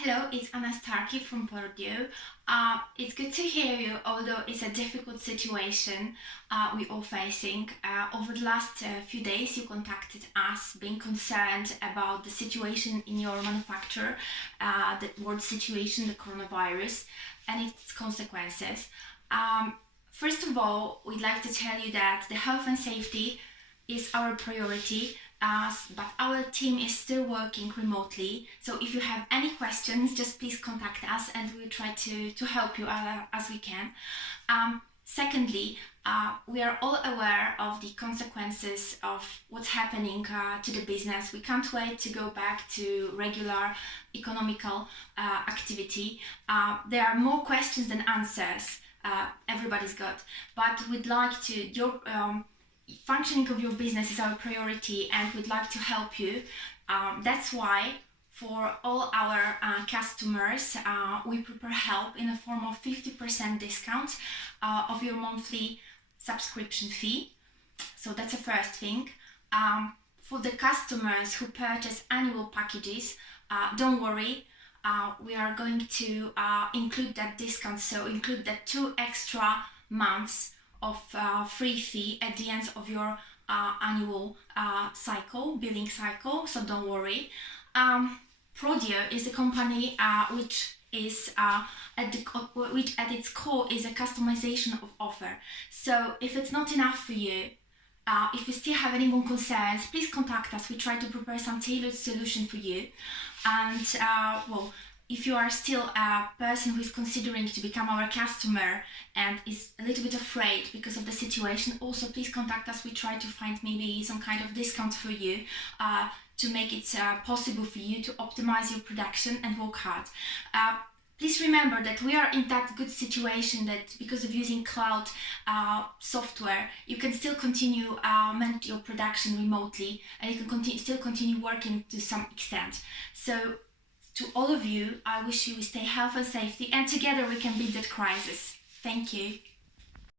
Hello, it's Anastarki from Prodio. It's good to hear you, although it's a difficult situation we're all facing. Over the last few days, you contacted us being concerned about the situation in your manufacturer, the world situation, the coronavirus, and its consequences. First of all, we'd like to tell you that the health and safety is our priority, but our team is still working remotely. So if you have any questions, just please contact us and we'll try to help you as we can. Secondly, we are all aware of the consequences of what's happening to the business. We can't wait to go back to regular economical activity. There are more questions than answers, everybody's got, but we'd like to, functioning of your business is our priority and we'd like to help you. That's why for all our customers, we prepare help in the form of 50% discount of your monthly subscription fee. So that's the first thing. For the customers who purchase annual packages, don't worry. We are going to include that discount, so include that 2 extra months of free fee at the end of your annual billing cycle, so don't worry. Prodio is a company which at its core is a customization of offer. So if it's not enough for you, if you still have any more concerns, please contact us. We try to prepare some tailored solution for you. And if you are still a person who is considering to become our customer and is a little bit afraid because of the situation, also please contact us. We try to find maybe some kind of discount for you to make it possible for you to optimize your production and work hard. Please remember that we are in that good situation that because of using cloud software, you can still continue manage your production remotely and you can still continue working to some extent. So to all of you, I wish you stay healthy and safety, and together we can beat that crisis. Thank you.